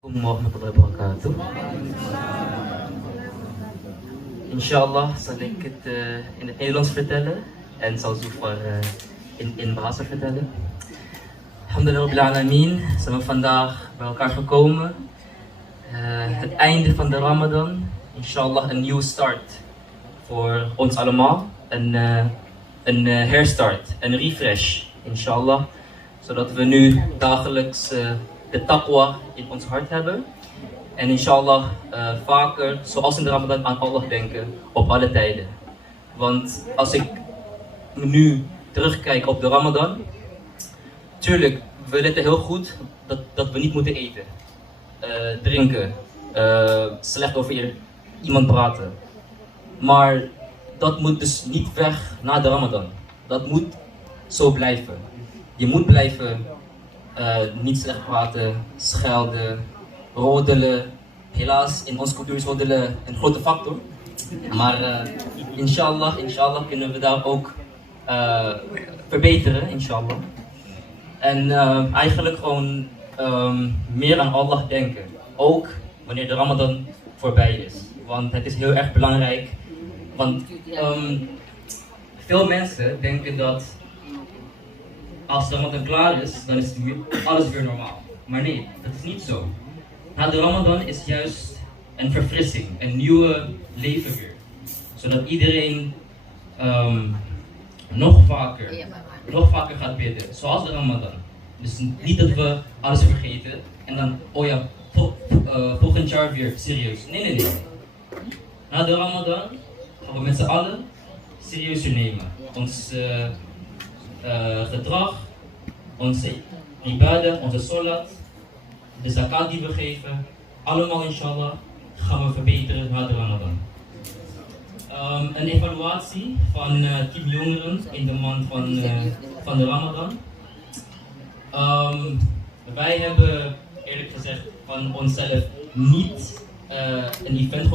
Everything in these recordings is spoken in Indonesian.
Warahmatullahi wabarakatuh. Inshallah zal ik het in het Nederlands vertellen en zal Zufar in Bahasa vertellen. Alhamdulillah Rabbil Alameen zijn we vandaag bij elkaar gekomen. Het einde van de Ramadan. Inshallah een nieuwe start voor ons allemaal. Een herstart, een refresh. Inshallah. Zodat we nu dagelijks de taqwa in ons hart hebben. En inshallah vaker, zoals in de Ramadan, aan Allah denken op alle tijden. Want als ik nu terugkijk op de Ramadan, tuurlijk, we letten heel goed dat we niet moeten eten, drinken, slecht over iemand praten. Maar dat moet dus niet weg na de Ramadan. Dat moet zo blijven. Je moet blijven niet slecht praten, schelden, roddelen. Helaas, in onze cultuur is roddelen een grote factor. Maar inshallah kunnen we daar ook verbeteren, inshallah. En eigenlijk gewoon meer aan Allah denken. Ook wanneer de Ramadan voorbij is. Want het is heel erg belangrijk. Want veel mensen denken dat als de Ramadan klaar is, dan is alles weer normaal. Maar nee, dat is niet zo. Na de Ramadan is juist een verfrissing, een nieuwe leven weer. Zodat iedereen nog vaker gaat bidden, zoals de Ramadan. Dus niet dat we alles vergeten en dan, oh ja, volgend jaar weer serieus. Nee. Na de Ramadan gaan we met z'n allen serieuzer nemen. Ons gedrag, onze ibadah, onze salat, de zakat die we geven, allemaal inshallah gaan we verbeteren na de Ramadan. Een evaluatie van 10 jongeren in de maand van de Ramadan. Wij hebben eerlijk gezegd van onszelf niet een event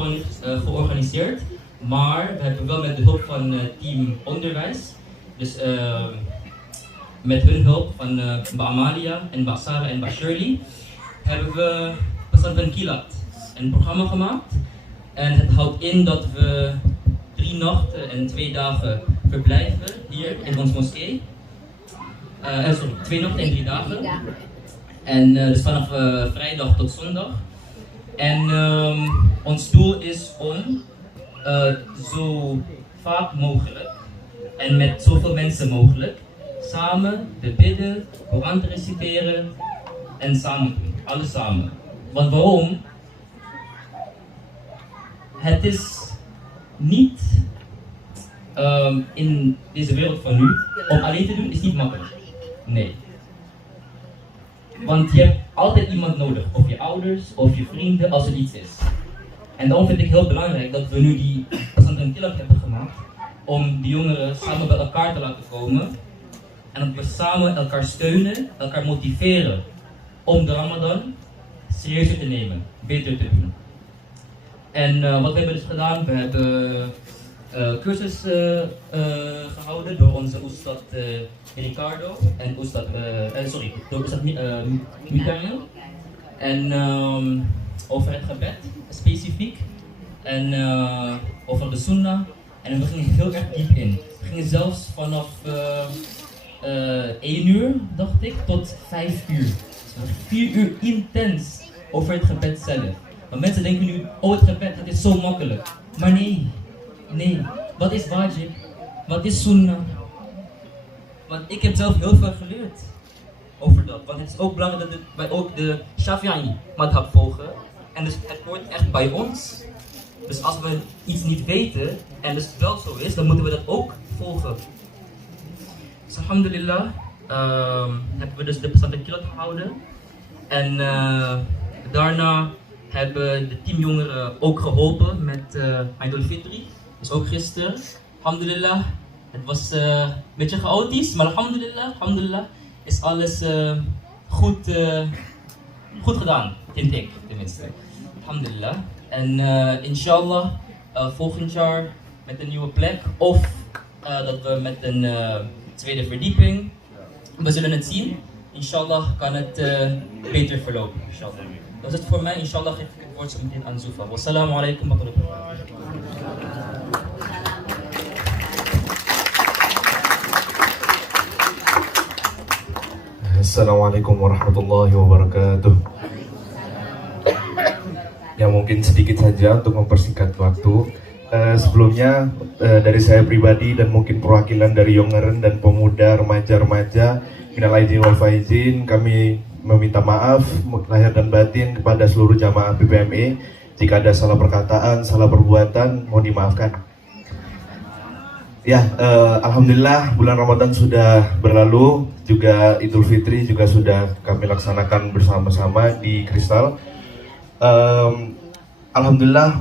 georganiseerd, maar we hebben wel met de hulp van team onderwijs, dus met hun hulp van Ba Amalia en Ba Sarah en Ba Shirley, hebben we Pesantren Kilat een programma gemaakt. En het houdt in dat we 3 nachten en 2 dagen verblijven hier in onze moskee. 2 nachten en 3 dagen. En dus vanaf vrijdag tot zondag. En ons doel is om zo vaak mogelijk en met zoveel mensen mogelijk samen te bidden, Koran te reciteren en samen doen. Alles samen. Want waarom? Het is niet in deze wereld van nu, om alleen te doen is niet makkelijk. Nee. Want je hebt altijd iemand nodig, of je ouders, of je vrienden, als er iets is. En daarom vind ik heel belangrijk dat we nu die Pesantren Kilat hebben gemaakt, om die jongeren samen bij elkaar te laten komen. En dat we samen elkaar steunen, elkaar motiveren om de Ramadan serieuzer te nemen, beter te doen. En wat we hebben dus gedaan, we hebben cursus gehouden door onze Oestad Ricardo en door Oestad Mikael. En over het gebed specifiek en over de sunnah. En we gingen heel erg diep in. We gingen zelfs vanaf 1 uur, dacht ik, tot 5 uur. 4 uur intens over het gebed zelf. Want mensen denken nu, oh het gebed, dat is zo makkelijk. Maar nee. Wat is wajib? Wat is sunnah? Want ik heb zelf heel veel geleerd over dat. Want het is ook belangrijk dat wij ook de Shafi'i madhab volgen. En dus het hoort echt bij ons. Dus als we iets niet weten, en dus het wel zo is, dan moeten we dat ook volgen. Dus alhamdulillah, hebben we dus de Pesantren Kilat gehouden. En daarna hebben de teamjongeren ook geholpen met Eid al-Fitri. Dus ook gisteren. Alhamdulillah, het was een beetje chaotisch, maar alhamdulillah is alles goed gedaan, vind ik tenminste. Alhamdulillah. En inshallah volgend jaar met een nieuwe plek of dat we met een tweede verdieping. We zullen het zien. إن شاء الله كانت beter verlopen إن شاء الله. Dat is het voor mij. إن شاء الله geef ik het woord zo meteen aan Zufa. Wassalamu alaikum warahmatullahi wabarakatuh. Assalamualaikum warahmatullahi wabarakatuh. Ya mungkin sedikit saja untuk mempersingkat waktu. Sebelumnya dari saya pribadi dan mungkin perwakilan dari Yongeren dan pemuda remaja-remaja minal aidin wal faizin, kami meminta maaf lahir dan batin kepada seluruh jamaah PPME. Jika ada salah perkataan, salah perbuatan, mohon dimaafkan. Ya, alhamdulillah bulan Ramadan sudah berlalu, juga Idul Fitri juga sudah kami laksanakan bersama-sama di Kristal. Alhamdulillah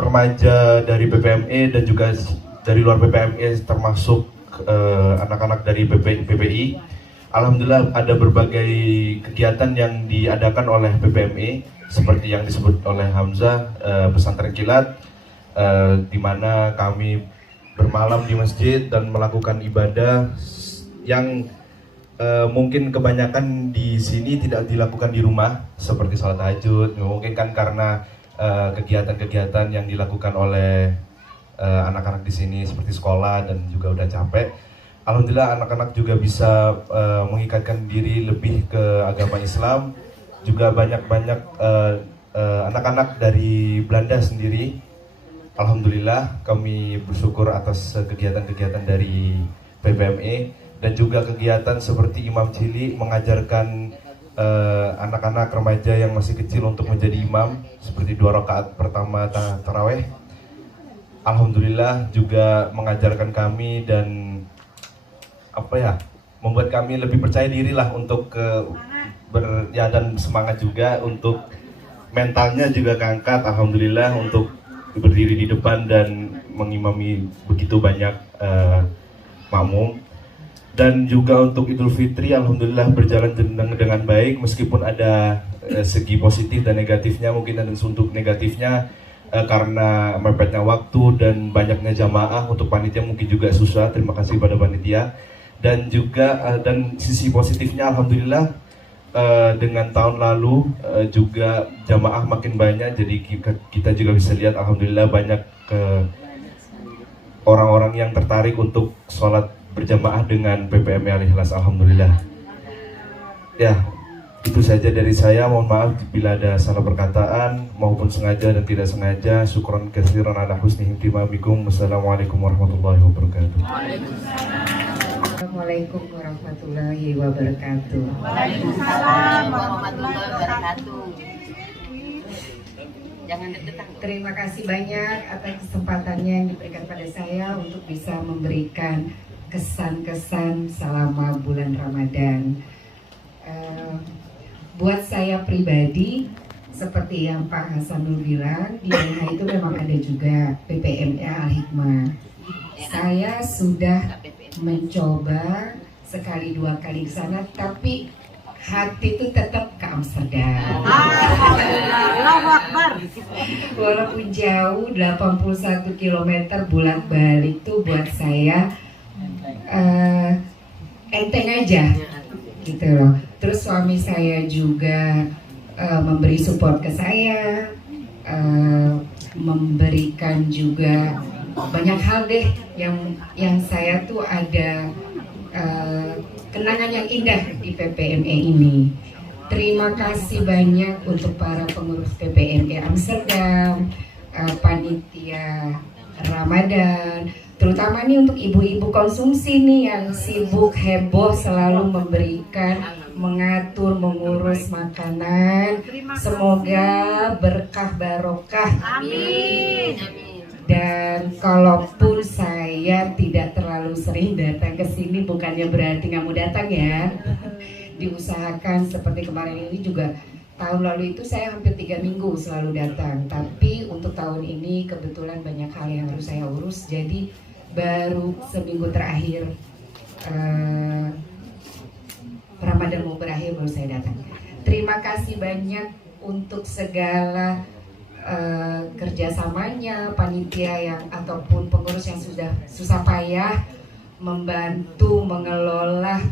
remaja dari PPME dan juga dari luar PPME termasuk anak-anak dari PPI. Alhamdulillah ada berbagai kegiatan yang diadakan oleh PPME seperti yang disebut oleh Hamzah, pesantren kilat, di mana kami bermalam di masjid dan melakukan ibadah yang mungkin kebanyakan di sini tidak dilakukan di rumah seperti salat tahajud. Mungkin kan karena kegiatan-kegiatan yang dilakukan oleh anak-anak di sini seperti sekolah dan juga udah capek. Alhamdulillah anak-anak juga bisa mengikatkan diri lebih ke agama Islam. Juga banyak-banyak anak-anak dari Belanda sendiri. Alhamdulillah kami bersyukur atas kegiatan-kegiatan dari PPME dan juga kegiatan seperti Imam Cili mengajarkan anak-anak remaja yang masih kecil untuk menjadi imam seperti 2 rakaat pertama taraweh. Alhamdulillah juga mengajarkan kami dan membuat kami lebih percaya diri lah untuk dan semangat juga untuk mentalnya juga keangkat. Alhamdulillah untuk berdiri di depan dan mengimami begitu banyak makmum. Dan juga untuk Idul Fitri alhamdulillah berjalan dengan baik meskipun ada segi positif dan negatifnya. Mungkin ada untuk negatifnya karena mepetnya waktu dan banyaknya jamaah. Untuk panitia mungkin juga susah, terima kasih pada panitia. Dan juga dan sisi positifnya alhamdulillah dengan tahun lalu juga jamaah makin banyak, jadi kita juga bisa lihat alhamdulillah banyak orang-orang yang tertarik untuk sholat berjamaah dengan PPME Al-Ikhlas. Alhamdulillah. Ya, itu saja dari saya. Mohon maaf bila ada salah perkataan maupun sengaja dan tidak sengaja. Syukran katsiran ala husni ihtimamikum. Wassalamualaikum warahmatullahi wabarakatuh. Assalamualaikum warahmatullahi wabarakatuh. Waalaikumsalam warahmatullahi wabarakatuh. Jangan deg-degan. Terima kasih banyak atas kesempatannya yang diberikan pada saya untuk bisa memberikan kesan-kesan selama bulan Ramadan. Buat saya pribadi, seperti yang Pak Hasanul bilang, di Minha itu memang ada juga PPME Al-Hikmah. Saya sudah mencoba sekali 2 kali ke sana, tapi hati itu tetap ke Amsterdam. Allahu Akbar. Walaupun jauh 81 km bolak-balik tuh buat saya enteng aja gitu loh. Terus suami saya juga memberi support ke saya, memberikan juga banyak hal deh yang saya tuh ada kenangan yang indah di PPME ini. Terima kasih banyak untuk para pengurus PPME Amsterdam, panitia Ramadan, terutama nih untuk ibu-ibu konsumsi nih yang sibuk heboh selalu memberikan, mengatur, mengurus makanan. Semoga berkah barokah. Amin. Dan kalaupun saya tidak terlalu sering datang ke sini, bukannya berarti nggak mau datang ya. Diusahakan seperti kemarin ini juga. Tahun lalu itu saya hampir 3 minggu selalu datang. Tapi untuk tahun ini kebetulan banyak hal yang harus saya urus. Jadi baru seminggu terakhir Ramadan mau berakhir baru saya datang. Terima kasih banyak untuk segala kerjasamanya, panitia yang ataupun pengurus yang sudah susah payah membantu mengelola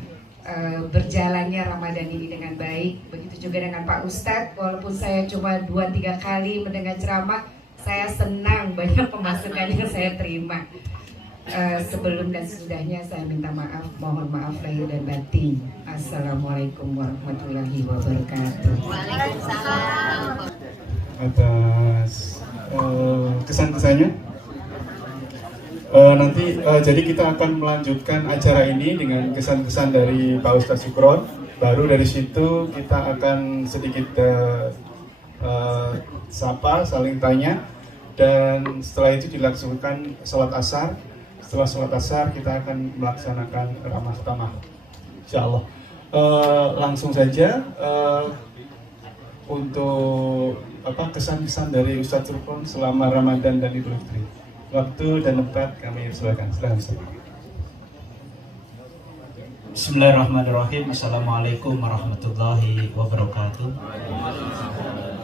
berjalannya Ramadan ini dengan baik. Begitu juga dengan Pak Ustadz, walaupun saya cuma 2-3 kali mendengar ceramah, saya senang banyak pemasukan yang saya terima. Sebelum dan sesudahnya saya minta maaf, mohon maaf lahir dan batin. Assalamualaikum warahmatullahi wabarakatuh. Waalaikumsalam. Atas kesan-kesannya. Nanti jadi kita akan melanjutkan acara ini dengan kesan-kesan dari Pak Ustadz Syukron. Baru dari situ kita akan sedikit sapa, saling tanya, dan setelah itu dilaksanakan sholat asar. Setelah sholat asar kita akan melaksanakan ramah tamah, insya Allah. Langsung saja untuk kesan-kesan dari Ustadz Syukron selama Ramadan dan Idul Fitri. Waktu dan tempat kami silakan. Bismillahirrahmanirrahim. Assalamualaikum warahmatullahi wabarakatuh.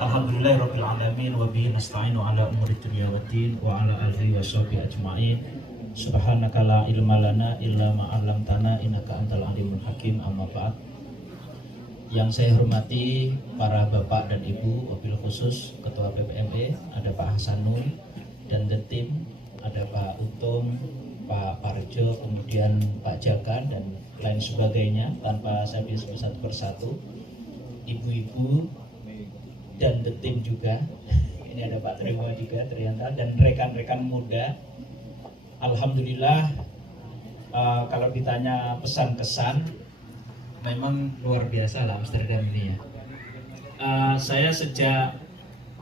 Alhamdulillahirabbil alamin wa bihi nasta'inu ala umuri dunya waddin wa ala alihi washabihi ajmain. Subhanaka la ilma lana illa ma 'allamtana innaka antal alimul hakim. Amma ba'd. Yang saya hormati para bapak dan ibu, wabil khusus Ketua PPME, ada Pak Hasanul dan the team, ada Pak Untung, Pak Parjo, kemudian Pak Jaka dan lain sebagainya, tanpa saya bisa satu persatu, ibu-ibu dan the team juga. Ini ada Pak Trimo juga ternyata, dan rekan-rekan muda. Alhamdulillah, kalau ditanya pesan-kesan, memang luar biasa lah Amsterdam ini ya. Saya sejak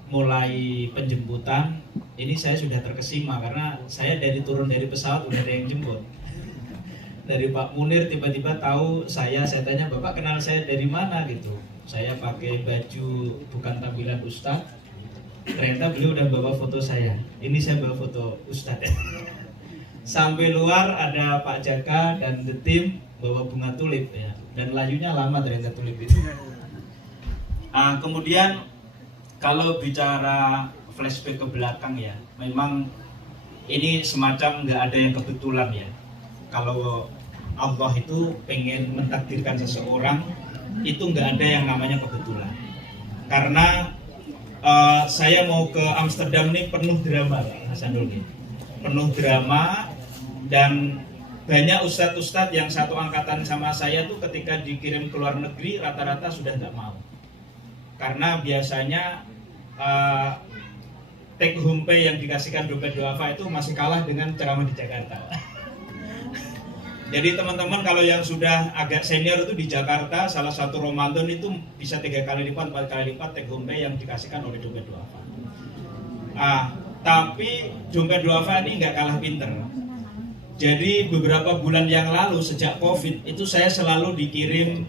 mulai penjemputan ini saya sudah terkesima, karena saya turun dari pesawat udah ada yang jemput. Dari Pak Munir tiba-tiba tahu saya tanya, Bapak kenal saya dari mana gitu. Saya pakai baju bukan tampilan Ustadz, ternyata beliau udah bawa foto saya. Ini saya bawa foto Ustadz ya. Sampai luar ada Pak Jaka dan the team bawa bunga tulip ya, dan layunya lama ternyata tulip itu. Kemudian kalau bicara flashback ke belakang ya, memang ini semacam nggak ada yang kebetulan ya. Kalau Allah itu pengen mentakdirkan seseorang, itu nggak ada yang namanya kebetulan. Karena saya mau ke Amsterdam ini penuh drama, Hasanul, penuh drama, dan banyak ustadz-ustadz yang satu angkatan sama saya tuh ketika dikirim ke luar negeri rata-rata sudah nggak mau. Karena biasanya take home pay yang dikasihkan dompet duafa itu masih kalah dengan ceramah di Jakarta. Jadi teman-teman kalau yang sudah agak senior itu di Jakarta, salah satu Ramadan itu bisa 3 kali lipat, 4 kali lipat take home pay yang dikasihkan oleh dompet duafa. Tapi dompet duafa ini nggak kalah pinter. Jadi beberapa bulan yang lalu sejak COVID itu saya selalu dikirim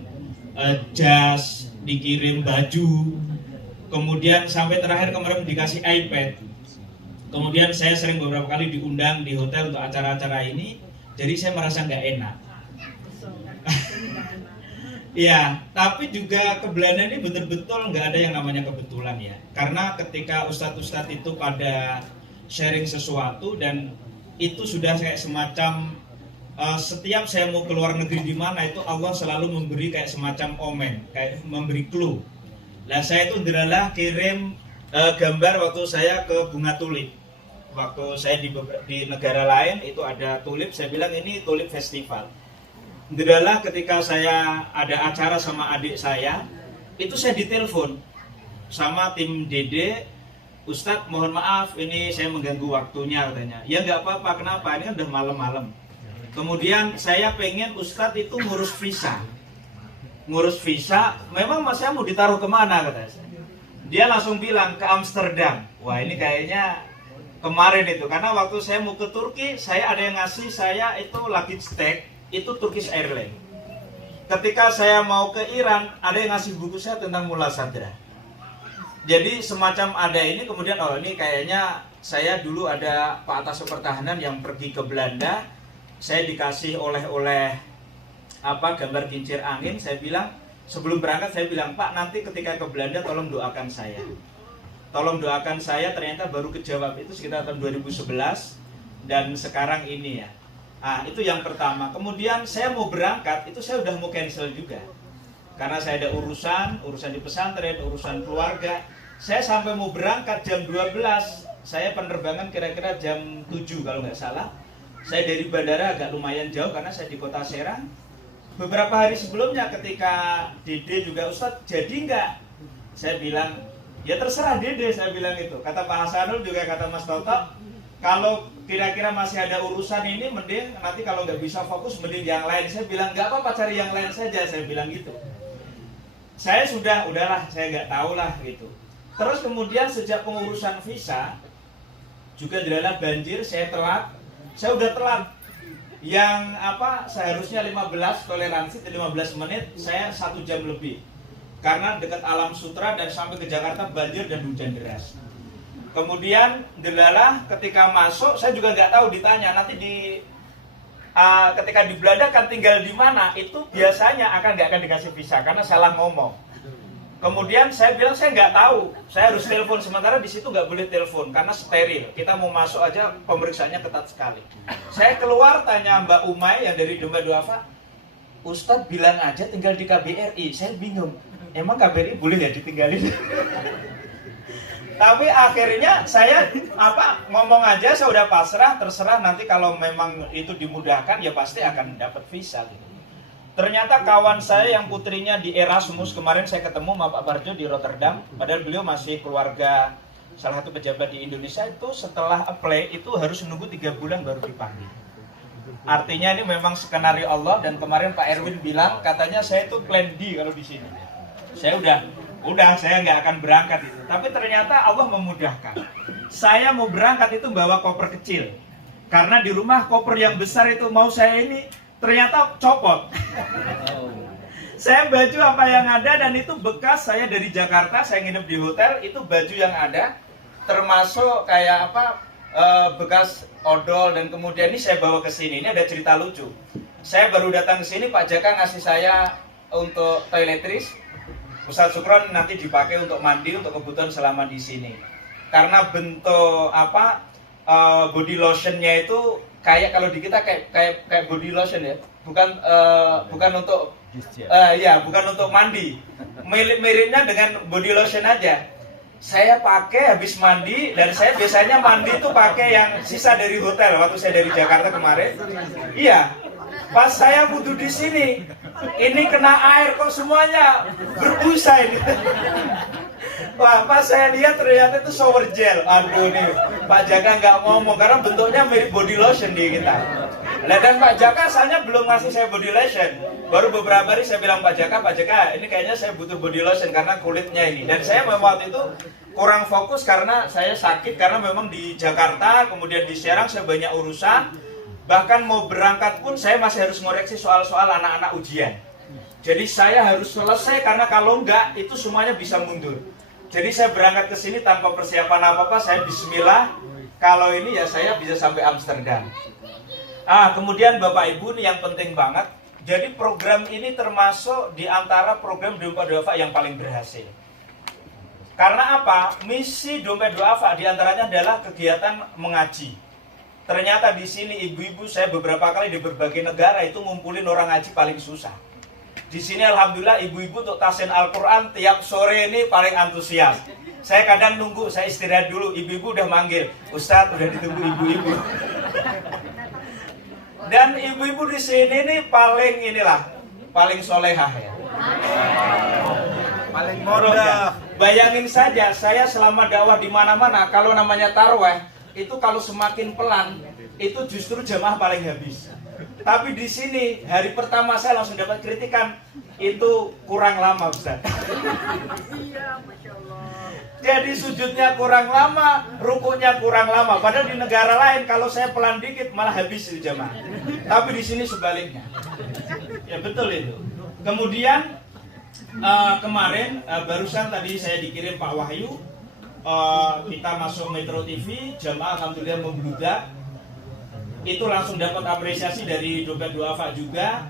jas, dikirim baju, kemudian sampai terakhir kemarin dikasih iPad. Kemudian saya sering beberapa kali diundang di hotel untuk acara-acara ini, jadi saya merasa nggak enak. Ya, tapi juga ke Belanda ini betul-betul nggak ada yang namanya kebetulan ya. Karena ketika ustadz-ustadz itu pada sharing sesuatu, dan itu sudah kayak semacam setiap saya mau keluar negeri di mana itu Allah selalu memberi kayak semacam omen, kayak memberi clue. Nah saya itu adalah kirim gambar waktu saya ke bunga tulip. Waktu saya di negara lain itu ada tulip, saya bilang ini tulip festival. Adalah ketika saya ada acara sama adik saya, itu saya ditelepon sama tim Dede, Ustadz mohon maaf ini saya mengganggu waktunya katanya. Ya nggak apa-apa, kenapa? Ini kan udah malam-malam. Kemudian saya pengen Ustadz itu ngurus visa. Ngurus visa, memang mas saya mau ditaruh kemana katanya. Dia langsung bilang ke Amsterdam. Wah ini kayaknya kemarin itu, karena waktu saya mau ke Turki, saya ada yang ngasih saya itu luggage tag, itu Turkish Airlines. Ketika saya mau ke Iran, ada yang ngasih buku saya tentang Mullah Sadra. Jadi semacam ada ini, kemudian oh ini kayaknya saya dulu ada Pak Atas Pertahanan yang pergi ke Belanda, saya dikasih oleh-oleh gambar kincir angin. Saya bilang sebelum berangkat saya bilang, Pak nanti ketika ke Belanda tolong doakan saya. Tolong doakan saya, ternyata baru kejawab itu sekitar tahun 2011 dan sekarang ini ya. Nah, itu yang pertama. Kemudian saya mau berangkat, itu saya udah mau cancel juga. Karena saya ada urusan di pesantren, urusan keluarga. Saya sampai mau berangkat jam 12, saya penerbangan kira-kira jam 7 kalau nggak salah. Saya dari bandara agak lumayan jauh karena saya di kota Serang. Beberapa hari sebelumnya ketika Dede juga, Ustadz jadi nggak? Saya bilang, ya terserah Dede, saya bilang gitu. Kata Pak Hasanul juga kata Mas Toto, kalau kira-kira masih ada urusan ini, mending nanti kalau nggak bisa fokus, mending yang lain. Saya bilang, nggak apa-apa, cari yang lain saja, saya bilang gitu. Saya udahlah, saya nggak tahu lah gitu. Terus kemudian sejak pengurusan visa, juga adalah banjir, saya udah telat. Yang seharusnya 15 toleransi, 15 menit, saya 1 jam lebih. Karena dekat Alam Sutra dan sampai ke Jakarta banjir dan hujan deras. Kemudian delalah ketika masuk, saya juga nggak tahu, ditanya nanti ketika di Belanda kan tinggal di mana, itu biasanya nggak akan dikasih visa karena salah ngomong. Kemudian saya bilang saya nggak tahu, saya harus telepon, sementara di situ nggak boleh telepon karena steril. Kita mau masuk aja pemeriksaannya ketat sekali. Saya keluar tanya Mbak Umay yang dari Dompet Duafa, Ustadz bilang aja tinggal di KBRI. Saya bingung, emang KBRI boleh ya ditinggalin? Tapi akhirnya saya ngomong aja, saya udah pasrah, terserah nanti kalau memang itu dimudahkan ya pasti akan dapat visa gitu. Ternyata kawan saya yang putrinya di Erasmus, kemarin saya ketemu sama Pak Barjo di Rotterdam, padahal beliau masih keluarga salah satu pejabat di Indonesia, itu setelah apply itu harus menunggu 3 bulan baru dipanggil. Artinya ini memang skenario Allah, dan kemarin Pak Erwin bilang katanya saya itu plan D kalau di sini. Saya udah saya nggak akan berangkat itu. Tapi ternyata Allah memudahkan. Saya mau berangkat itu bawa koper kecil. Karena di rumah koper yang besar itu mau saya ini ternyata copot. Saya baju apa yang ada, dan itu bekas saya dari Jakarta, saya nginep di hotel, itu baju yang ada, termasuk kayak bekas odol, dan kemudian ini saya bawa ke sini. Ini ada cerita lucu. Saya baru datang ke sini, Pak Jaka ngasih saya untuk toiletries. Ustadz Sukron nanti dipakai untuk mandi, untuk kebutuhan selama di sini. Karena bentuk body lotionnya itu kayak kalau di kita kayak body lotion ya, bukan untuk bukan untuk mandi. Mirip-miripnya dengan body lotion aja. Saya pakai habis mandi, dan saya biasanya mandi itu pakai yang sisa dari hotel waktu saya dari Jakarta kemarin. Iya. Pas saya wudhu di sini, ini kena air kok semuanya berbusa ini. Wah, pas saya lihat ternyata itu shower gel. Aduh nih, Pak Jaka nggak ngomong karena bentuknya mirip body lotion di kita. Dan Pak Jaka asalnya belum ngasih saya body lotion. Baru beberapa hari saya bilang Pak Jaka, ini kayaknya saya butuh body lotion karena kulitnya ini. Dan saya memang waktu itu kurang fokus karena saya sakit, karena memang di Jakarta, kemudian di Serang saya banyak urusan. Bahkan mau berangkat pun saya masih harus ngoreksi soal-soal anak-anak ujian. Jadi saya harus selesai, karena kalau enggak itu semuanya bisa mundur. Jadi saya berangkat ke sini tanpa persiapan apa-apa, saya bismillah. Kalau ini ya saya bisa sampai Amsterdam. Kemudian Bapak Ibu nih yang penting banget. Jadi program ini termasuk di antara program Dompet Duafa yang paling berhasil. Karena apa? Misi Dompet Duafa di antaranya adalah kegiatan mengaji. Ternyata di sini ibu-ibu, saya beberapa kali di berbagai negara itu ngumpulin orang ngaji paling susah. Di sini alhamdulillah ibu-ibu untuk tahsin Al-Quran tiap sore ini paling antusias. Saya kadang nunggu, saya istirahat dulu, ibu-ibu udah manggil, Ustadz udah ditunggu ibu-ibu. Dan ibu-ibu di sini nih paling solehah ya. Paling moda. Bayangin saja, saya selama dakwah di mana-mana, kalau namanya tarweh, itu kalau semakin pelan, itu justru jamaah paling habis. Tapi di sini hari pertama saya langsung dapat kritikan, itu kurang lama Ustaz. Iya, Masya Allah. Jadi sujudnya kurang lama, rukunya kurang lama. Padahal di negara lain kalau saya pelan dikit malah habis itu jamaah. Tapi di sini sebaliknya. Ya betul itu. Kemudian kemarin barusan tadi saya dikirim Pak Wahyu. Kita masuk Metro TV, jamaah alhamdulillah membludak. Itu langsung dapat apresiasi dari Dompet Duafa juga.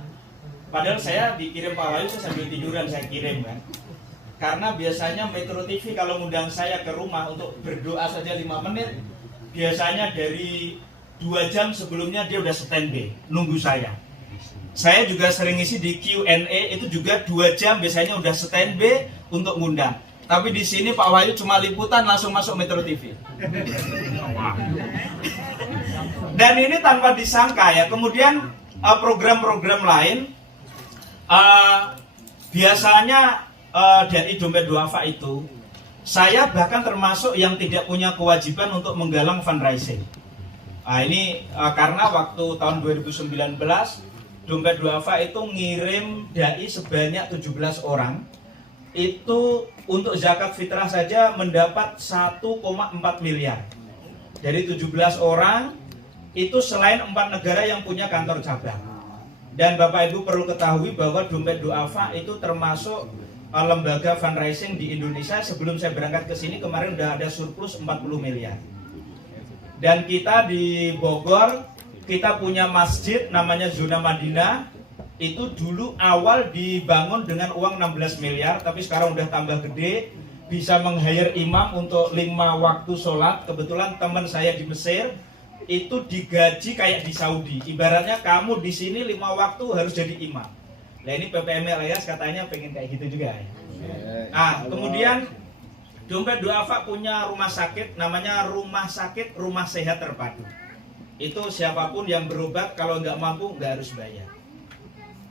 Padahal saya dikirim Pak Wahyu, saya sambil tiduran saya kirim kan. Karena biasanya Metro TV kalau ngundang saya ke rumah untuk berdoa saja 5 menit, biasanya dari 2 jam sebelumnya dia udah standby nunggu saya. Saya juga sering isi di Q&A, itu juga 2 jam biasanya udah standby untuk ngundang. Tapi di sini Pak Wahyu cuma liputan langsung masuk Metro TV. Dan ini tanpa disangka ya. Kemudian program-program lain, biasanya dari Dompet Duafa itu, saya bahkan termasuk yang tidak punya kewajiban untuk menggalang fundraising. Nah, ini karena waktu tahun 2019 Dompet Duafa itu ngirim dai sebanyak 17 orang. Itu untuk zakat fitrah saja mendapat 1,4 miliar. Dari 17 orang itu selain 4 negara yang punya kantor cabang. Dan Bapak Ibu perlu ketahui bahwa Dompet Duafa itu termasuk lembaga fundraising di Indonesia. Sebelum saya berangkat ke sini kemarin udah ada surplus 40 miliar. Dan kita di Bogor, kita punya masjid namanya Zona Madinah. Itu dulu awal dibangun dengan uang 16 miliar, tapi sekarang udah tambah gede, bisa meng-hire imam untuk 5 waktu sholat. Kebetulan teman saya di Mesir itu digaji kayak di Saudi. Ibaratnya kamu di sini 5 waktu harus jadi imam. Nah ini PPM Elias katanya pengen kayak gitu juga ya. Nah kemudian Dompet Duafa punya rumah sakit namanya Rumah Sakit Rumah Sehat Terpadu. Itu siapapun yang berobat kalau nggak mampu nggak harus bayar.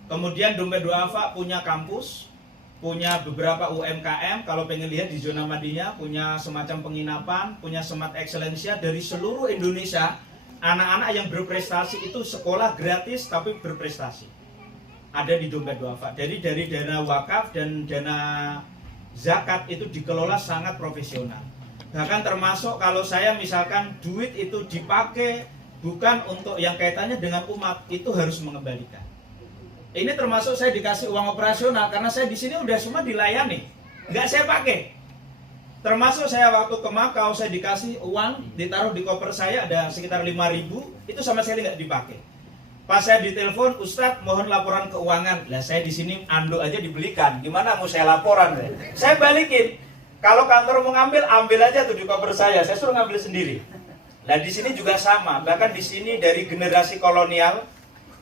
Kemudian Dompet Duafa punya kampus, punya beberapa UMKM. Kalau pengen lihat di Zona Madinah punya semacam penginapan, punya Smart Excellencia dari seluruh Indonesia. Anak-anak yang berprestasi itu sekolah gratis tapi berprestasi. Ada di Dompet Duafa. Jadi dari dana wakaf dan dana zakat itu dikelola sangat profesional. Bahkan termasuk kalau saya misalkan duit itu dipakai bukan untuk yang kaitannya dengan umat, itu harus mengembalikan. Ini termasuk saya dikasih uang operasional karena saya di sini udah semua dilayani, nggak saya pakai. Termasuk saya waktu ke Makau saya dikasih uang ditaruh di koper saya ada sekitar 5.000, itu sama sekali nggak dipakai. Pas saya ditelepon, Ustadz mohon laporan keuangan. Lah saya di sini anduk aja dibelikan. Gimana mau saya laporan? Saya balikin. Kalau kantor mau ngambil, ambil aja tuh di koper saya. Saya suruh ngambil sendiri. Nah di sini juga sama. Bahkan di sini dari generasi kolonial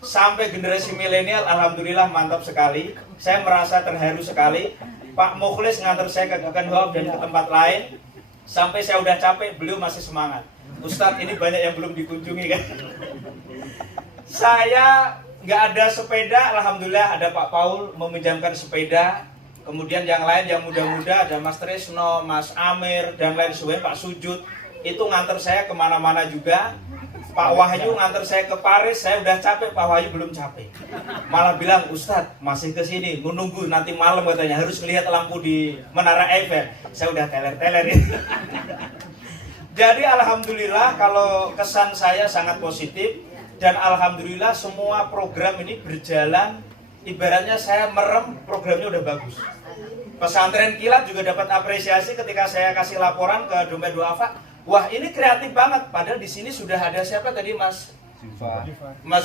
sampai generasi milenial, alhamdulillah mantap sekali. Saya merasa terharu sekali. Pak Mukhlis ngantar saya ke Guggenheim dan ke tempat lain. Sampai saya udah capek, beliau masih semangat. Ustadz ini banyak yang belum dikunjungi kan. Saya nggak ada sepeda, alhamdulillah ada Pak Paul meminjamkan sepeda. Kemudian yang lain yang muda-muda ada Mas Tresno, Mas Amir dan lain sebagainya, Pak Sujud itu nganter saya kemana-mana juga. Pak Wahyu nganter saya ke Paris, saya udah capek, Pak Wahyu belum capek. Malah bilang, Ustadz masih ke sini, menunggu nanti malam katanya harus melihat lampu di Menara Eiffel. Saya udah teler-teler ya. Jadi alhamdulillah kalau kesan saya sangat positif. Dan alhamdulillah semua program ini berjalan, ibaratnya saya merem programnya udah bagus. Pesantren Kilat juga dapat apresiasi ketika saya kasih laporan ke Dompet Duafa. Wah ini kreatif banget, padahal di sini sudah ada siapa tadi Mas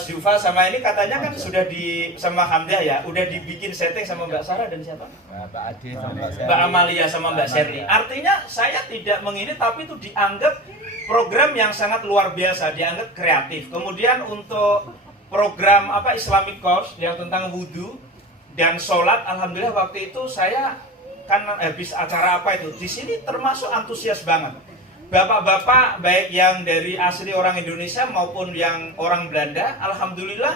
Jufa sama ini katanya kan sudah di sama Hamdah ya, udah dibikin setting sama Mbak Sarah dan siapa? Mbak Ade sama Mbak Sherly. Mbak Amalia sama Mbak Sherly. Artinya saya tidak mengini tapi itu dianggap program yang sangat luar biasa, dianggap kreatif. Kemudian untuk program Islamic course yang tentang wudhu dan sholat, alhamdulillah waktu itu saya kan habis acara itu di sini termasuk antusias banget. Bapak-bapak baik yang dari asli orang Indonesia maupun yang orang Belanda, alhamdulillah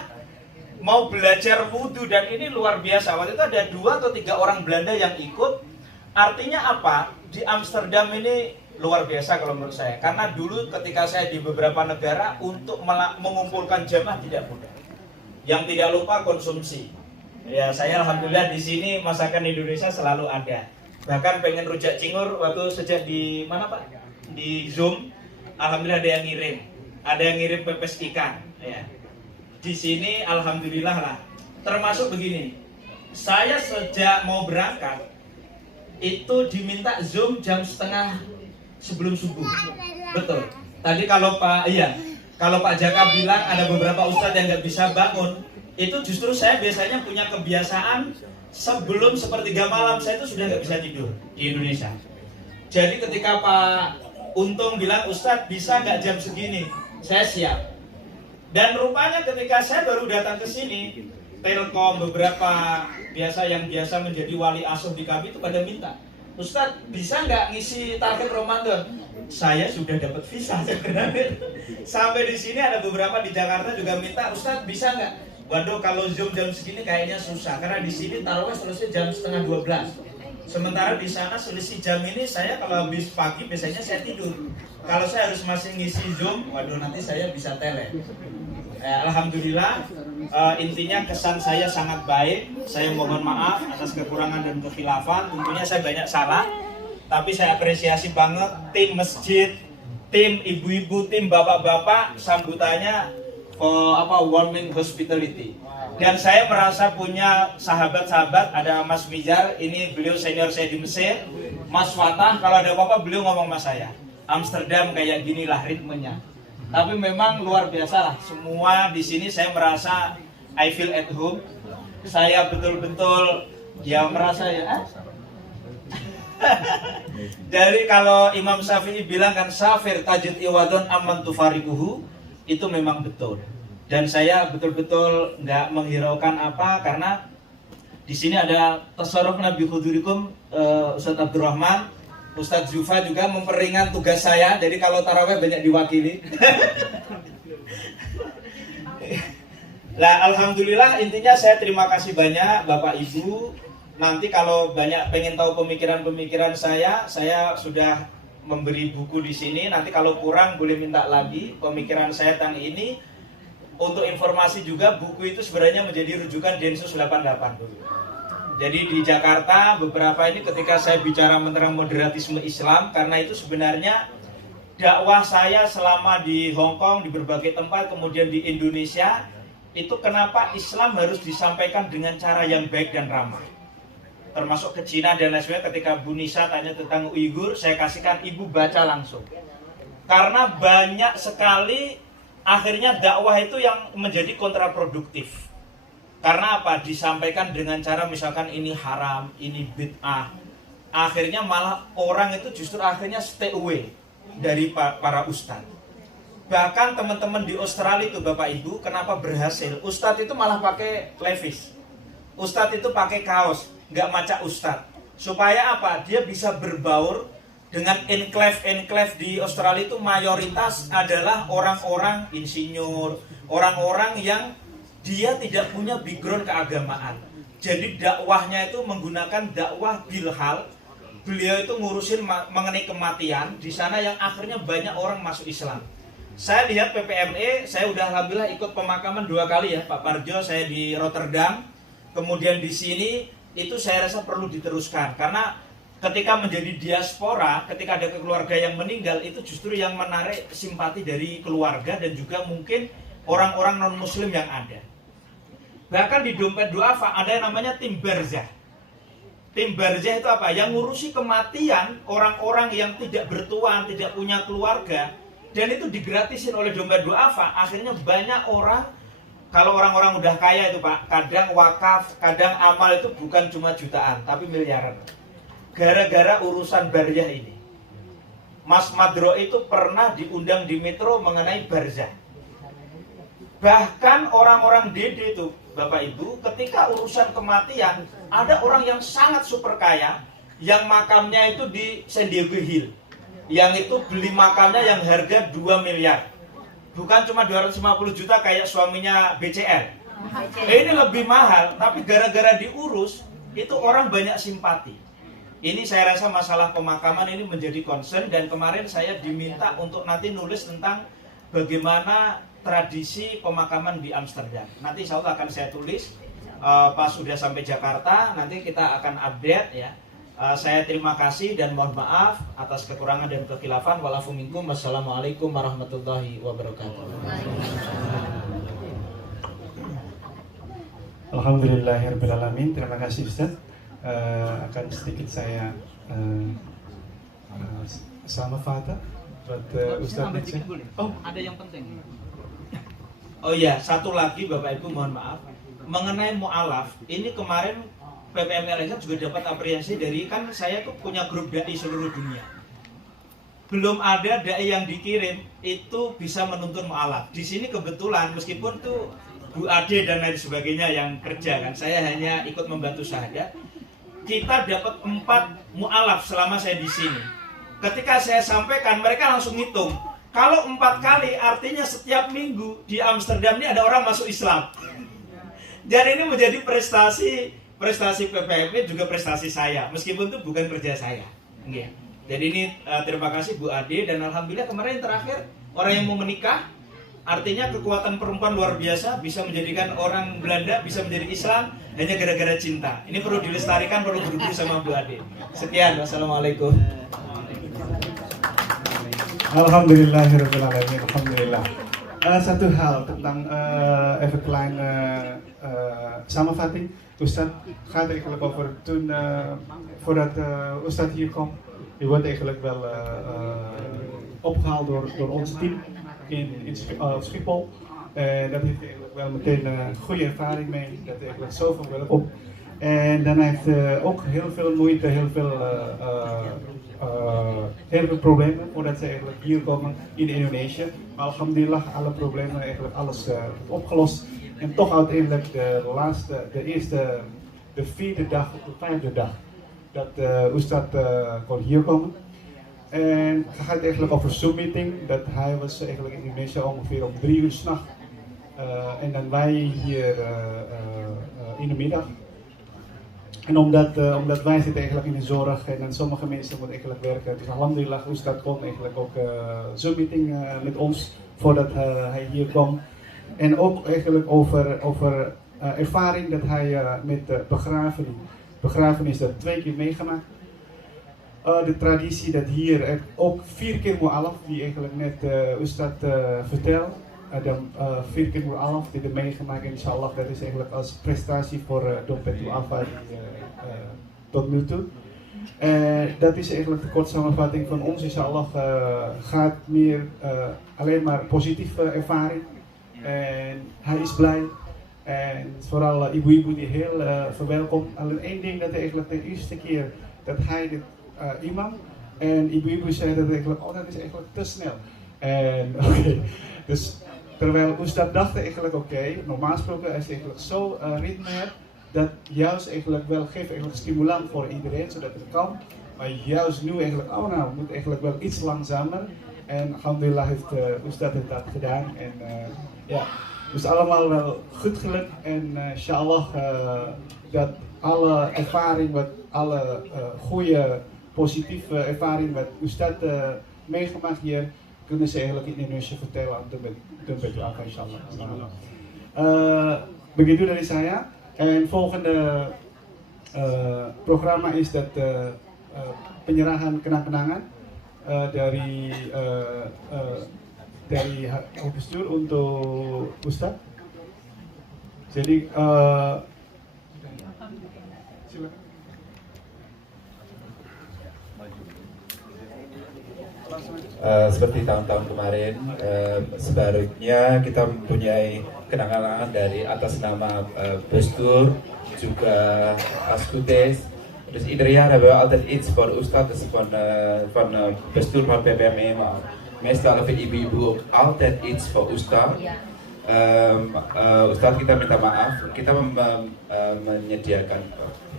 mau belajar wudhu dan ini luar biasa. Waktu itu ada 2 atau 3 orang Belanda yang ikut. Artinya apa? Di Amsterdam ini luar biasa kalau menurut saya. Karena dulu ketika saya di beberapa negara untuk mengumpulkan jamaah tidak mudah. Yang tidak lupa konsumsi. Ya saya alhamdulillah di sini masakan Indonesia selalu ada. Bahkan pengen rujak cingur waktu sejak di mana Pak? Di Zoom, alhamdulillah ada yang ngirim pepes ikan. Ya. Di sini alhamdulillah lah. Termasuk begini, saya sejak mau berangkat itu diminta Zoom jam setengah sebelum subuh. Betul. Tadi kalau Pak Jaka bilang ada beberapa ustadz yang nggak bisa bangun, itu justru saya biasanya punya kebiasaan sebelum 1/3 malam saya itu sudah nggak bisa tidur di Indonesia. Jadi ketika Pak Untung bilang, Ustadz bisa nggak jam segini? Saya siap. Dan rupanya ketika saya baru datang ke sini, Telkom beberapa yang biasa menjadi wali asuh di kami itu pada minta, Ustadz bisa nggak ngisi target Ramadan? Saya sudah dapat visa sebenarnya. Sampai di sini ada beberapa di Jakarta juga minta, Ustadz bisa nggak? Waduh, kalau Zoom jam segini kayaknya susah karena di sini taruhnya selesai jam setengah 12. Sementara di sana selisih jam ini saya kalau habis pagi biasanya saya tidur. Kalau saya harus masih ngisi Zoom, waduh nanti saya bisa tele. Alhamdulillah, intinya kesan saya sangat baik. Saya mohon maaf atas kekurangan dan kekhilafan. Tentunya saya banyak salah, tapi saya apresiasi banget tim masjid, tim ibu-ibu, tim bapak-bapak, sambutannya warming hospitality. Dan saya merasa punya sahabat-sahabat, ada Mas Mijar, ini beliau senior saya di Mesir. Mas Fatah, kalau ada apa-apa beliau ngomong sama saya. Amsterdam kayak ginilah ritmenya. Tapi memang luar biasa lah. Semua di sini saya merasa I feel at home. Saya betul-betul ya merasa ya. Dari kalau Imam Syafi'i bilang kan safir tajid iwadon amman tufarikuhu, itu memang betul. Dan saya betul-betul nggak menghiraukan apa karena di sini ada tasarruf Nabi Khudurikum, Ustadz Abdurrahman, Ustadz Zufa juga memperingan tugas saya. Jadi kalau taraweh banyak diwakili. Nah, alhamdulillah intinya saya terima kasih banyak Bapak Ibu. Nanti kalau banyak pengen tahu pemikiran-pemikiran saya sudah memberi buku di sini. Nanti kalau kurang boleh minta lagi pemikiran saya tentang ini. Untuk informasi juga buku itu sebenarnya menjadi rujukan Densus 88 dulu. Jadi di Jakarta beberapa ini ketika saya bicara tentang moderatisme Islam, karena itu sebenarnya dakwah saya selama di Hong Kong, di berbagai tempat, kemudian di Indonesia, itu kenapa Islam harus disampaikan dengan cara yang baik dan ramah. Termasuk ke Cina dan lain sebagainya, ketika Bu Nisa tanya tentang Uighur, saya kasihkan ibu baca langsung. Karena banyak sekali akhirnya dakwah itu yang menjadi kontraproduktif. Karena apa? Disampaikan dengan cara misalkan ini haram, ini bid'ah. Akhirnya malah orang itu justru akhirnya stay away dari para ustadz. Bahkan teman-teman di Australia itu Bapak Ibu, kenapa berhasil? Ustadz itu malah pakai levis. Ustadz itu pakai kaos, nggak macak ustadz. Supaya apa? Dia bisa berbaur dengan enklave di Australia itu mayoritas adalah orang-orang insinyur, orang-orang yang dia tidak punya background keagamaan. Jadi dakwahnya itu menggunakan dakwah bilhal. Beliau itu ngurusin mengenai kematian di sana yang akhirnya banyak orang masuk Islam. Saya lihat PPME, saya udah alhamdulillah ikut pemakaman 2 kali ya, Pak Parjo, saya di Rotterdam. Kemudian di sini itu saya rasa perlu diteruskan karena ketika menjadi diaspora, ketika ada keluarga yang meninggal, itu justru yang menarik simpati dari keluarga dan juga mungkin orang-orang non-muslim yang ada. Bahkan di Dompet Duafa ada yang namanya tim barzah. Tim barzah itu apa? Yang ngurusi kematian orang-orang yang tidak bertuan, tidak punya keluarga. Dan itu digratisin oleh Dompet Duafa. Akhirnya banyak orang, kalau orang-orang udah kaya itu Pak, kadang wakaf, kadang amal itu bukan cuma jutaan, tapi miliaran. Gara-gara urusan barzah ini. Mas Madro itu pernah diundang di Metro mengenai barzah. Bahkan orang-orang Dede itu, Bapak Ibu, ketika urusan kematian, ada orang yang sangat super kaya, yang makamnya itu di San Diego Hill. Yang itu beli makamnya yang harga 2 miliar. Bukan cuma 250 juta kayak suaminya BCL. Ini lebih mahal, tapi gara-gara diurus, itu orang banyak simpati. Ini saya rasa masalah pemakaman ini menjadi concern dan kemarin saya diminta untuk nanti nulis tentang bagaimana tradisi pemakaman di Amsterdam. Nanti insya Allah akan saya tulis pas sudah sampai Jakarta, nanti kita akan update ya. Saya terima kasih dan mohon maaf atas kekurangan dan kekhilafan. Walafu minkum. Wassalamualaikum warahmatullahi wabarakatuh. Alhamdulillahirrahmanirrahim. Terima kasih Ustaz. Akan sedikit saya sama Fatah buat Ustaz Neceh. Oh, ada yang penting. Oh iya, satu lagi Bapak Ibu mohon maaf. Mengenai mu'alaf, ini kemarin PPM Malaysia juga dapat apresiasi dari, kan saya tuh punya grup dai seluruh dunia. belum ada dai yang dikirim itu bisa menuntun mu'alaf. Di sini kebetulan meskipun tuh Bu Ade dan lain sebagainya yang kerja kan, saya hanya ikut membantu saja. Kita dapat 4 mu'alaf selama saya di sini. Ketika saya sampaikan, mereka langsung ngitung. Kalau 4 kali, artinya setiap minggu di Amsterdam ini ada orang masuk Islam. Dan ini menjadi prestasi PPMI juga prestasi saya, meskipun itu bukan kerja saya. Iya. Jadi ini terima kasih Bu Ade, dan alhamdulillah kemarin terakhir orang yang mau menikah, artinya kekuatan perempuan luar biasa, bisa menjadikan orang Belanda bisa menjadi Islam hanya gara-gara cinta. Ini perlu dilestarikan, perlu guru-guru sama Bu Ade. Sekian, wassalamualaikum. Alhamdulillahirrahmanirrahim. Alhamdulillah. Satu hal tentang even kleine samenvatting. Ustad gaat eigenlijk over toen, voordat Ustad hier kwam, die wordt eigenlijk wel opgehaald door ons team in Schiphol. Dat heeft eigenlijk wel meteen een goede ervaring mee, dat eigenlijk zoveel welkom. En dan heeft ook heel veel moeite, heel veel problemen voordat ze eigenlijk hier komen in Indonesië. Maar alhamdulillah, alle problemen eigenlijk alles opgelost. En toch uiteindelijk de 4e dag of de 5e dag dat Ustad kon hier komen. En het gaat eigenlijk over Zoom meeting, dat hij was eigenlijk in Indonesië ongeveer om 3 uur 's nachts. En dan wij hier in de middag. En omdat wij zitten eigenlijk in de zorg en dan sommige mensen moeten eigenlijk werken. Dus alhamdulillah, Ustad kon eigenlijk ook Zoom meeting met ons voordat hij hier kwam. En ook eigenlijk over ervaring dat hij met begrafenis dat 2 keer meegemaakt. De traditie dat hier ook 4 keer mu'alaf, die eigenlijk net Ustad vertelt. Dan 4 keer mu'alaf die er meegemaakt, inshallah, dat is eigenlijk als prestatie voor Dompet Du'afa tot nu toe. Dat is eigenlijk de korte samenvatting van ons, inshallah, gaat meer alleen maar positieve ervaring. En hij is blij. En vooral ibu-ibu die heel verwelkomt. Alleen één ding, dat eigenlijk de eerste keer dat hij de imam en ibu-ibu zei dat eigenlijk, oh dat is eigenlijk te snel. En oké, dus terwijl Ustad dacht eigenlijk oké, normaal gesproken als je eigenlijk zo ritme hebt, dat juist eigenlijk wel geeft eigenlijk stimulans voor iedereen, zodat het kan. Maar juist nu eigenlijk, oh nou, we moeten eigenlijk wel iets langzamer. En alhamdulillah heeft Ustad het dat gedaan. En ja, dus allemaal wel goed gelukt. En inshallah dat alle ervaring, alle goede, positieve ervaring wat Ustad meegemaakt hier, kunnen ze eigenlijk in Indonesië vertellen aan Dompet Du'afa, inshallah. Begitu dari saya. En volgende programma is dat penyerahan kenang-kenangan dari bestuur untuk Ustad. Jadi silakan. Seperti tahun-tahun kemarin, sebaliknya kita mempunyai kenangan dari atas nama bestuur, juga Ascutes. Dus ieder jaar hebben we altijd iets voor Ustad, dus van bestuur van PPMI, maar meestal voor ibu-ibu ook altijd iets voor Ustad. Ustad, kita minta maaf, kita menyediakan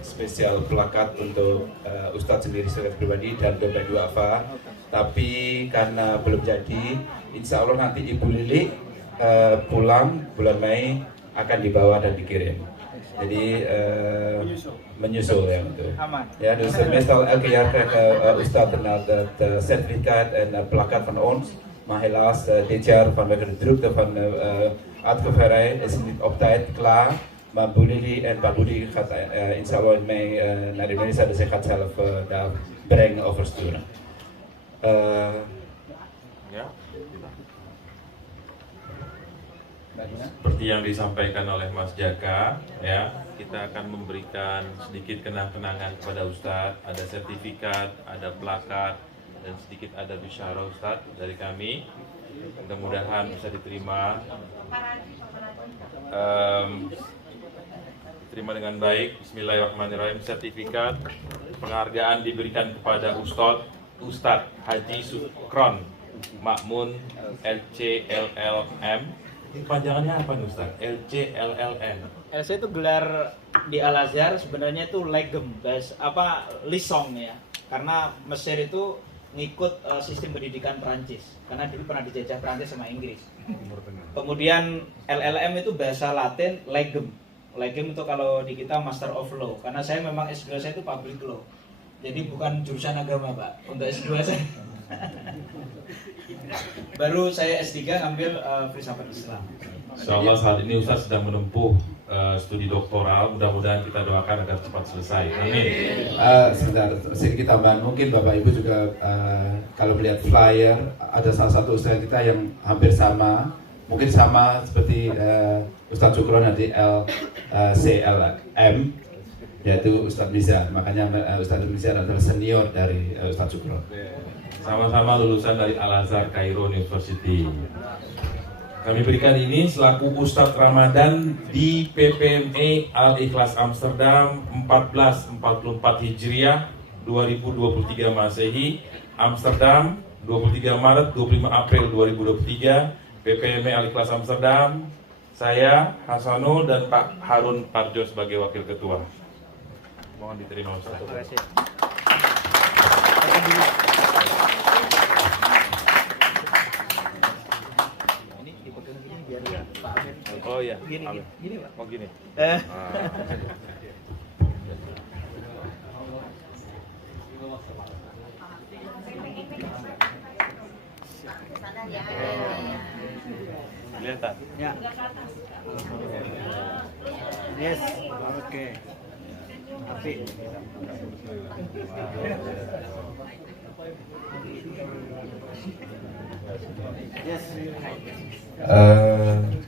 spesial plakat untuk Ustad sendiri secara pribadi dan Dompet Du'afa, tapi karena belum jadi, insya Allah nanti Ibu Lili pulang bulan Mei akan dibawa dan dikirim. Jadi menyusul ya itu. Ja, dus meestal elke jaar krijgt Ustad het certificaat en plakat van ons. Maar helaas dit jaar vanwege de drukte van uitgeverij is het niet op tijd klaar. Maar Bu Lili en Pak Budi gaat insya Allah mee naar Indonesia, dus hij gaat zelf daar brengen of versturen. Seperti yang disampaikan oleh Mas Jaka, ya, kita akan memberikan sedikit kenang-kenangan kepada Ustadz. Ada sertifikat, ada plakat, dan sedikit ada bisyara Ustadz dari kami. Mudah-mudahan bisa diterima dengan baik. Bismillahirrahmanirrahim. Sertifikat penghargaan diberikan kepada Ustadz Ustadz Haji Sukron Makmun LCLLM. Ini panjangannya apa nih Ustadz? LCLLM. LC itu gelar di Al Azhar, sebenarnya itu legem, lisong ya. Karena Mesir itu ngikut sistem pendidikan Prancis, karena dulu pernah dijajah Prancis sama Inggris. Kemudian LLM itu bahasa Latin legem. Legem itu kalau di kita Master of Law, karena saya memang S2 saya itu Public Law. Jadi bukan jurusan agama Pak, untuk S2 saya. Baru saya S3 ambil filsafat Islam. Insyaallah saat ini Ustadz sedang menempuh studi doktoral, mudah-mudahan kita doakan agar cepat selesai. Amin. Sebentar, sedikit tambahan. Mungkin Bapak Ibu juga kalau melihat flyer, ada salah satu ustaz kita yang hampir sama, mungkin sama seperti Ustadz Sukron di LCLM, yaitu Ustadz Mizan. Makanya Ustadz Mizan adalah senior dari Ustadz Sukron. Sama-sama lulusan dari Al Azhar Cairo University. Kami berikan ini selaku Ustadz Ramadan di PPME Al Ikhlas Amsterdam 1444 Hijriah 2023 Masehi, Amsterdam 23 Maret 25 April 2023, PPME Al Ikhlas Amsterdam. Saya Hasanul dan Pak Harun Parjo sebagai wakil ketua. Mohon diterima Ustaz. Terima kasih. Oh iya. Gini Pak. Oh gini. Kelihatan. Ya. Yes. Oke. Api. Yes.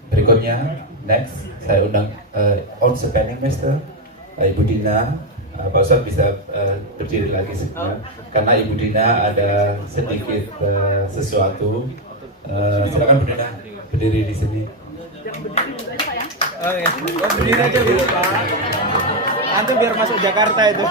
Berikutnya, next, saya undang Onze Penningmeister, Ibu Dina. Pak Ustadz bisa berdiri lagi sebentar, karena Ibu Dina ada sedikit sesuatu. Silakan Bu Dina berdiri di sini. Oh ya, berdiri aja dulu Pak. Nanti biar masuk Jakarta itu.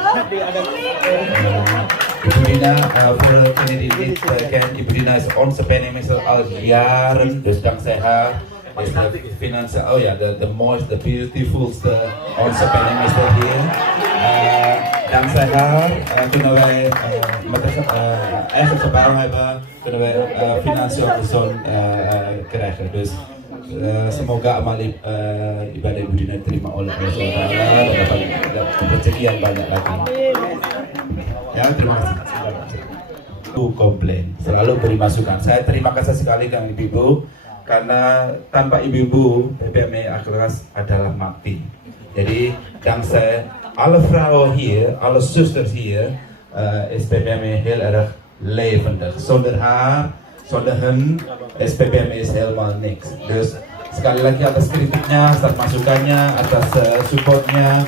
Ibu Dina, voor degenen die dit kennen, Ibu Dina is onze penningmeester al jaren, dus dankzij haar is de financiën, oh ja, de mooiste, de beautifulste onze penningmeester hier. Dankzij haar kunnen wij met een eigen gebouw hebben, kunnen wij financieel gezond krijgen. Dus semoga amal ibadah Ibu Dina diterima oleh Allah SWT dan dapat rezeki yang banyak lagi. Ya, terima kasih. Komplain, selalu beri masukan. Saya terima kasih sekali dengan ibu-ibu, karena tanpa ibu-ibu PPME Al Ikhlas adalah mati. Jadi dankzij alle vrouwen hier, alle zusters hier, is PPME heel erg levendig. Zonder haar, zonder hen, is PPME is helemaal niks. Dus sekali lagi atas kritiknya, atas masukannya, atas supportnya,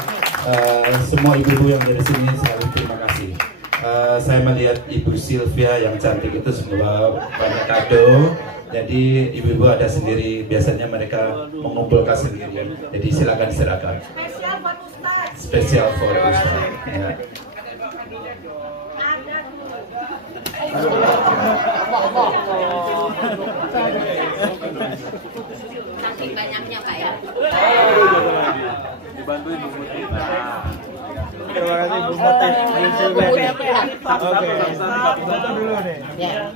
semua ibu-ibu yang dari sini sekali terima kasih. Saya melihat Ibu Sylvia yang cantik itu semua banyak kado. Jadi ibu-ibu ada sendiri, biasanya mereka mengumpulkan sendiri. Jadi silakan diserahkan. Spesial buat Ustaz. Spesial for Ustaz. Ya. Saking banyaknya Pak ya. Dibantuin Bu Muti. Terima kasih Bu Muti. Oke. Foto dulu nih. Ya.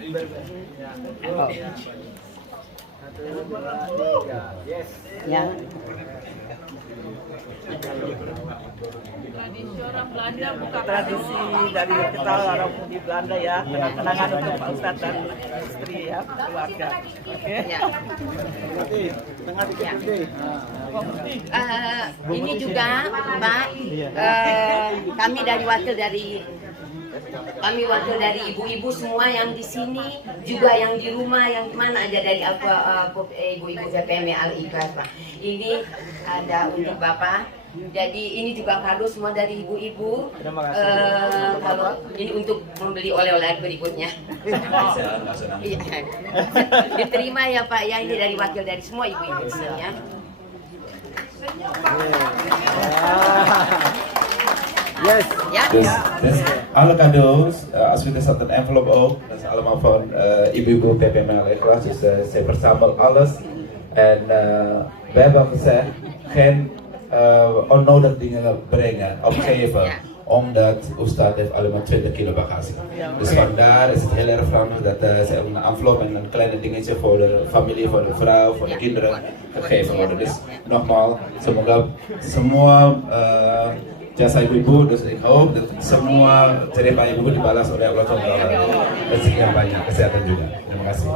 Ya. Tradisi orang Belanda bukan tradisi dari kita orang di Belanda ya, kenang-kenangan untuk Pak Ustadz dan istri ya, keluarga. Oke. Ya. Tengah dikit. Ini juga Mbak, kami wakil dari ibu-ibu semua yang di sini, juga yang di rumah, yang mana aja dari ibu-ibu PPME Al Ikhlas Pak. Ini ada untuk Bapak. Jadi ini juga kado semua dari ibu-ibu. Kalau ini untuk membeli oleh-oleh berikutnya. Diterima ya Pak ya, ini dari wakil dari semua ibu-ibu semuanya. Dus alle cadeaus, als u er staat een envelop ook, dat is allemaal van ibu-ibu PPM Al Ikhlas. Dus ze verzamelt alles. En we hebben gezegd, geen onnodig dingen brengen of geven. Omdat Ustad heeft allemaal 20 kilo bagage. Dus vandaar is het heel erg veranderd dat ze een envelop en een kleine dingetje voor de familie, voor de vrouw, voor de kinderen gegeven worden. Dus nogmaals, semoga semua jasa ibu-ibu, dus ik hoop dat semua cerita ibu-ibu dibalas oleh Allah SWT. Rezeki yang banyak, kesehatan juga. Terima kasih.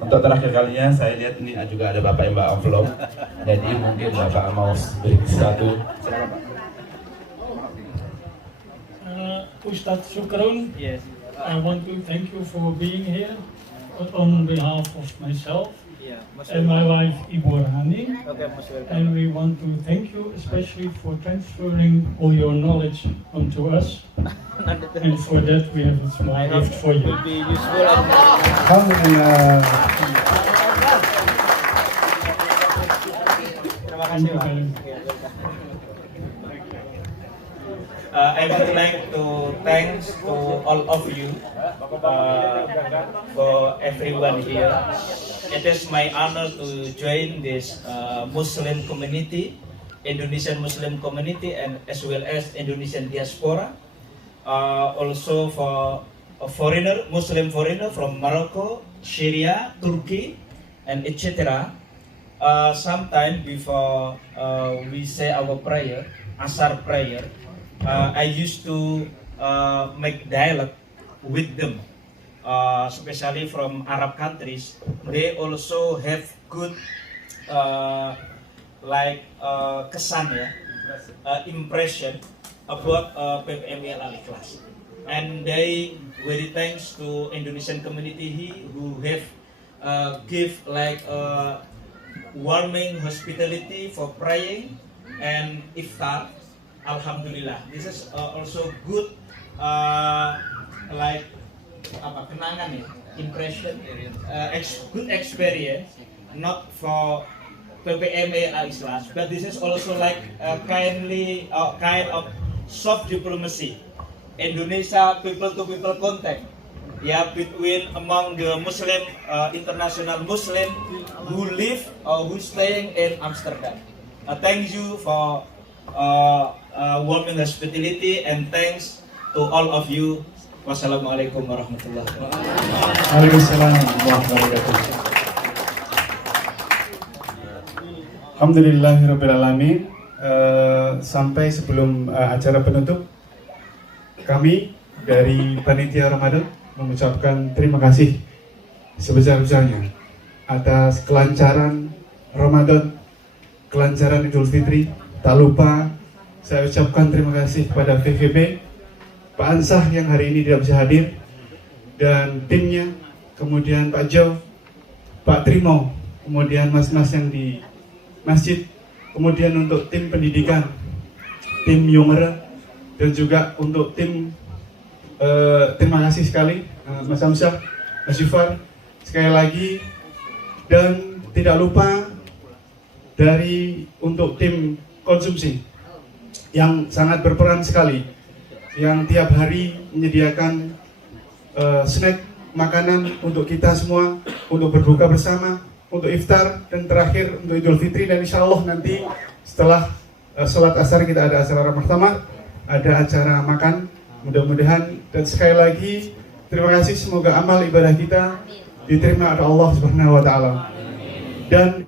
Untuk terakhir kalinya saya lihat ini juga ada bapak yang bawa envelope, jadi mungkin bapak mau beri sesuatu. Ustadz Syukron, I want to thank you for being here on behalf of myself and my wife Ibu Rahani. And we want to thank you especially for transferring all your knowledge onto us. And for that we have a small gift for you. Alhamdulillah. Thank you very much. I would like to thanks to all of you for everyone here. It is my honor to join this Muslim community, Indonesian Muslim community, and as well as Indonesian diaspora. Also for a foreigner, Muslim foreigner from Morocco, Syria, Turkey, and etc. Sometime before we say our prayer, Asar prayer, I used to make dialogue with them, especially from Arab countries. They also have good kesan ya, impression about PPM Al Ikhlas, and they very thanks to Indonesian community who have give warming hospitality for praying and iftar. Alhamdulillah, this is also good kenangan ya, impression, good experience, not for PPM Al Ikhlas, but this is also kind of soft diplomacy, Indonesia people to people contact, between among the Muslim, international Muslim who live or who staying in Amsterdam. Thank you for warming hospitality, and thanks to all of you. Wassalamualaikum warahmatullahi wabarakatuh. Waalaikumsalam warahmatullahi wabarakatuh. Alhamdulillahirrabbilalamin. Sampai sebelum acara penutup, kami dari Panitia Ramadan mengucapkan terima kasih sebesar-besarnya atas kelancaran Ramadan, kelancaran Idul Fitri. Tak lupa saya ucapkan terima kasih kepada VVB, Pak Ansah yang hari ini tidak bisa hadir, dan timnya, kemudian Pak Jo, Pak Trimo, kemudian mas-mas yang di masjid, kemudian untuk tim pendidikan, tim Yomere, dan juga untuk tim terima kasih sekali Mas Hamzah, Mas Yufar, sekali lagi, dan tidak lupa untuk tim konsumsi yang sangat berperan sekali, yang tiap hari menyediakan snack, makanan untuk kita semua, untuk berbuka bersama, untuk iftar, dan terakhir untuk Idul Fitri. Dan insya Allah nanti setelah sholat asar kita ada acara Ramah, ada acara makan, mudah-mudahan. Dan sekali lagi terima kasih, semoga amal ibadah kita diterima oleh Allah Subhanahu wa Ta'ala. Dan